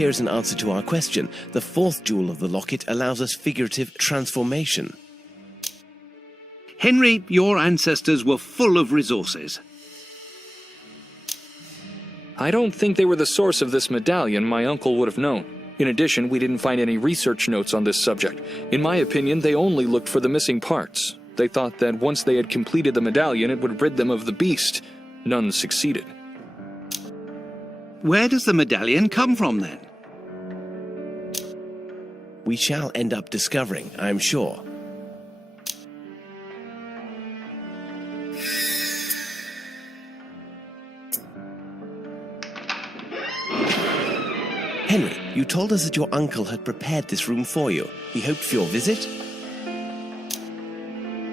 Here's an answer to our question. The fourth jewel of the locket allows us figurative transformation. Henry, your ancestors were full of resources. I don't think they were the source of this medallion. My uncle would have known. In addition, we didn't find any research notes on this subject. In my opinion, they only looked for the missing parts. They thought that once they had completed the medallion, it would rid them of the beast. None succeeded. Where does the medallion come from, then? We shall end up discovering, I'm sure. Henry, you told us that your uncle had prepared this room for you. He hoped for your visit?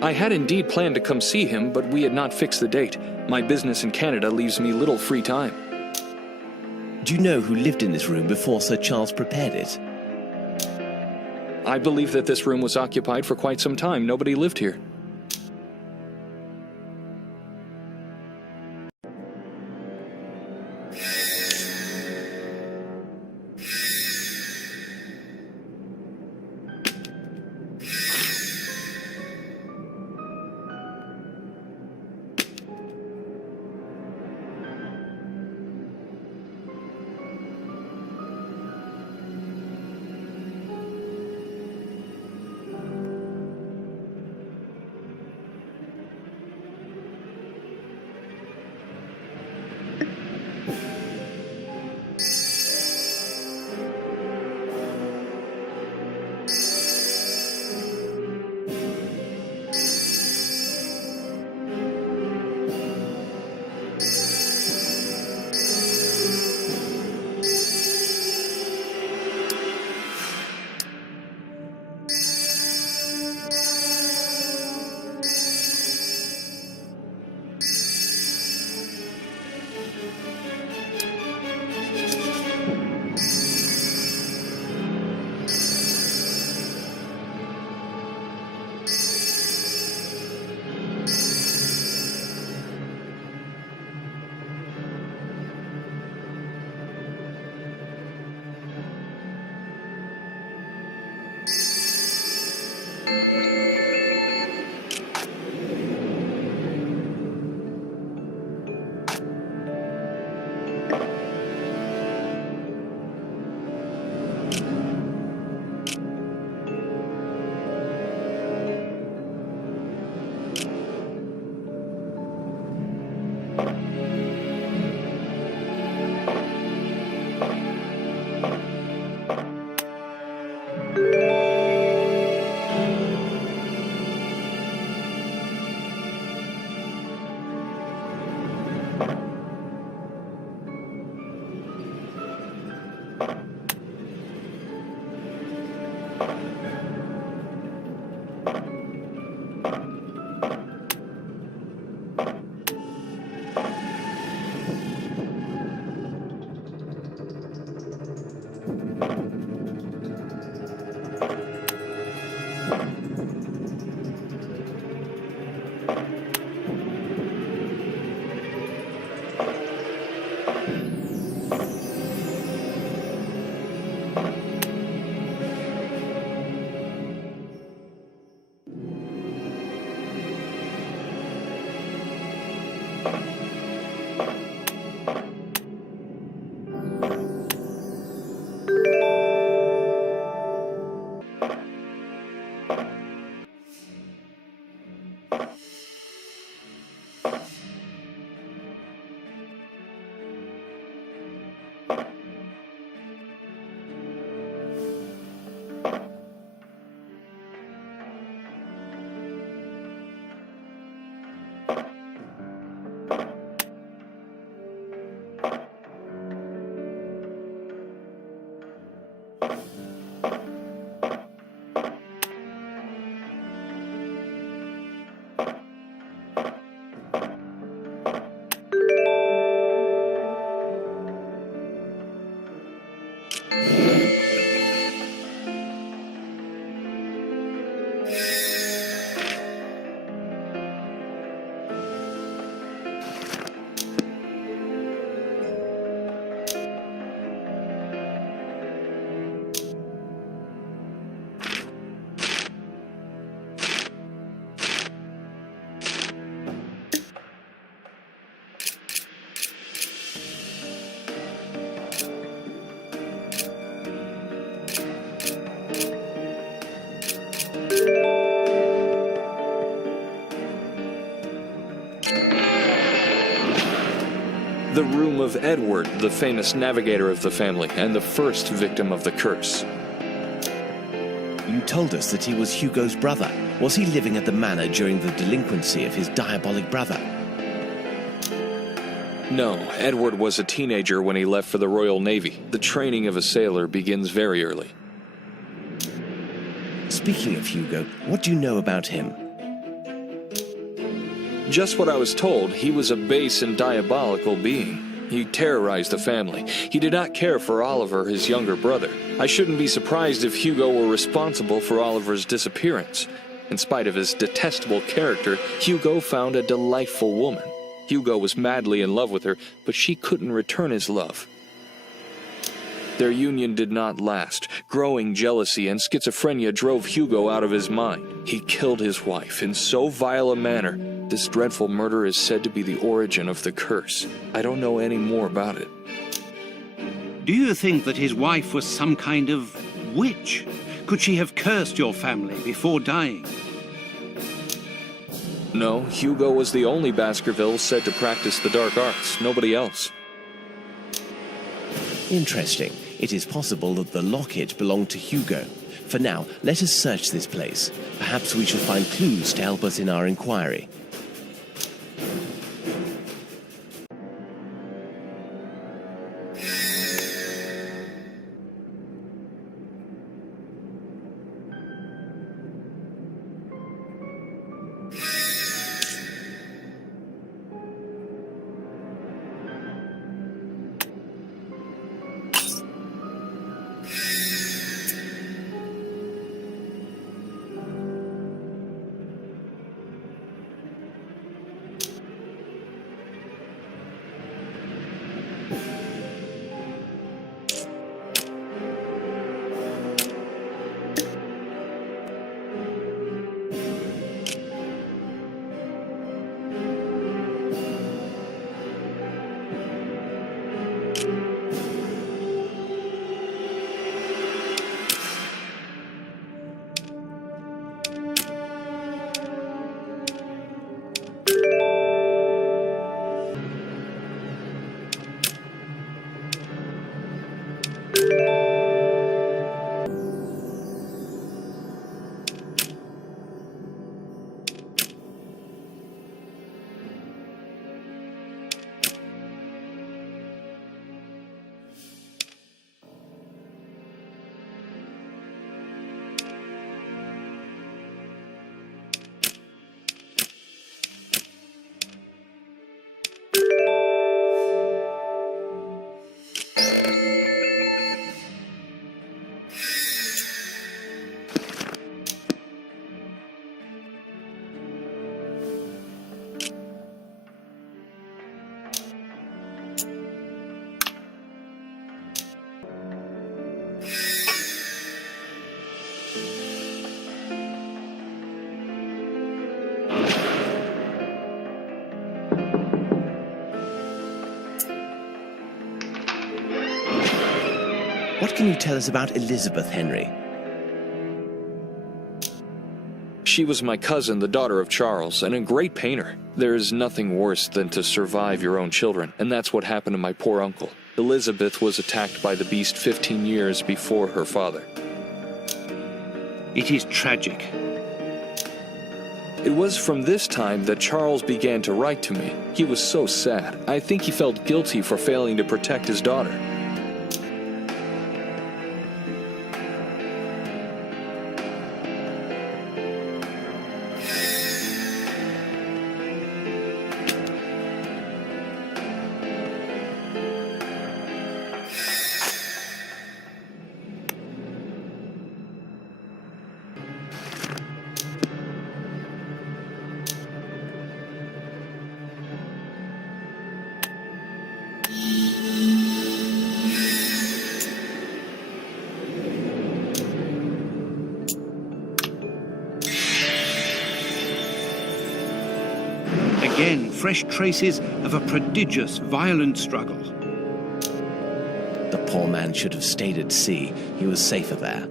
I had indeed planned to come see him, but we had not fixed the date. My business in Canada leaves me little free time. Do you know who lived in this room before Sir Charles prepared it? I believe that this room was occupied for quite some time. Nobody lived here. The room of Edward, the famous navigator of the family, and the first victim of the curse. You told us that he was Hugo's brother. Was he living at the manor during the delinquency of his diabolic brother? No, Edward was a teenager when he left for the Royal Navy. The training of a sailor begins very early. Speaking of Hugo, what do you know about him? Just what I was told. He was a base and diabolical being. He terrorized the family. He did not care for Oliver, his younger brother. I shouldn't be surprised if Hugo were responsible for Oliver's disappearance. In spite of his detestable character, Hugo found a delightful woman. Hugo was madly in love with her, but she couldn't return his love. Their union did not last. Growing jealousy and schizophrenia drove Hugo out of his mind. He killed his wife in so vile a manner. This dreadful murder is said to be the origin of the curse. I don't know any more about it. Do you think that his wife was some kind of witch? Could she have cursed your family before dying? No, Hugo was the only Baskerville said to practice the dark arts. Nobody else. Interesting. It is possible that the locket belonged to Hugo. For now, let us search this place. Perhaps we shall find clues to help us in our inquiry. What can you tell us about Elizabeth, Henry? She was my cousin, the daughter of Charles, and a great painter. There is nothing worse than to survive your own children, and that's what happened to my poor uncle. Elizabeth was attacked by the beast 15 years before her father. It is tragic. It was from this time that Charles began to write to me. He was so sad. I think he felt guilty for failing to protect his daughter. Again, fresh traces of a prodigious, violent struggle. The poor man should have stayed at sea. He was safer there.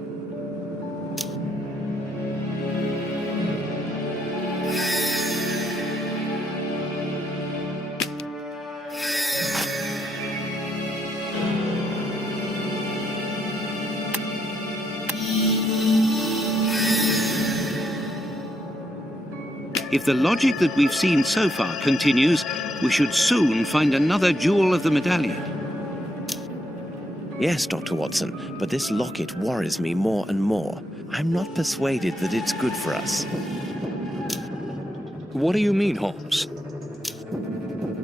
If the logic that we've seen so far continues, we should soon find another jewel of the medallion. Yes, Dr. Watson, but this locket worries me more and more. I'm not persuaded that it's good for us. What do you mean, Holmes?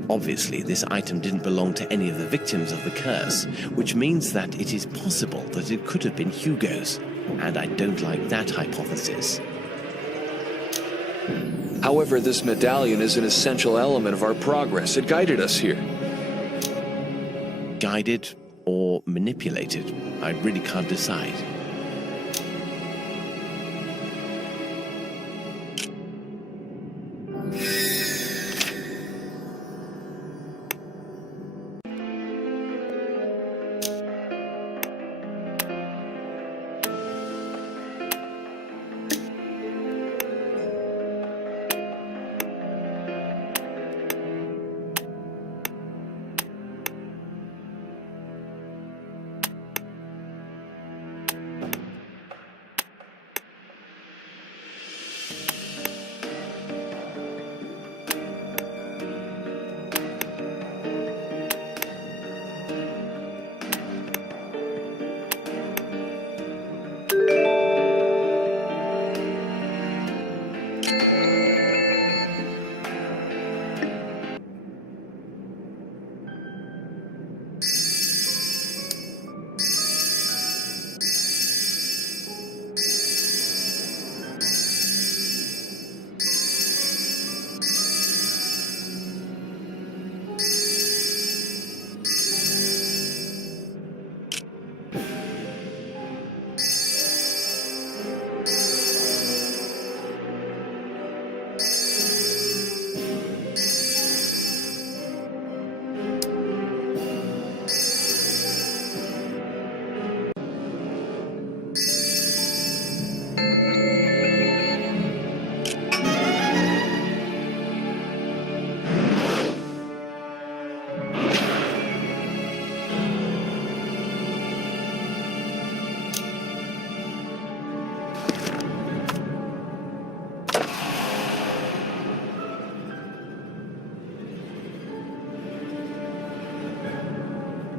Obviously, this item didn't belong to any of the victims of the curse, which means that it is possible that it could have been Hugo's, and I don't like that hypothesis. However, this medallion is an essential element of our progress. It guided us here. Guided or manipulated, I really can't decide.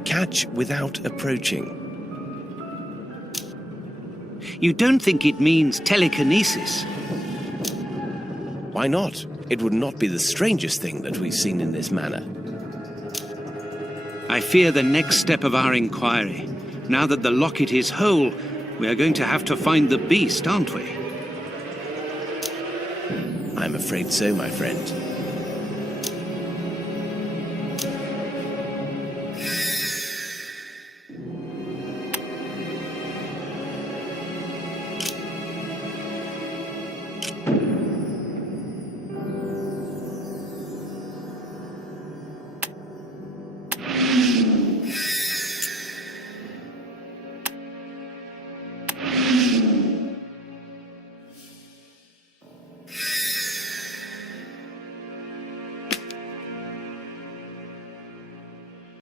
Catch without approaching. You don't think it means telekinesis? Why not? It would not be the strangest thing that we've seen in this manner. I fear the next step of our inquiry. Now that the locket is whole, we are going to have to find the beast, aren't we? I'm afraid so, my friend.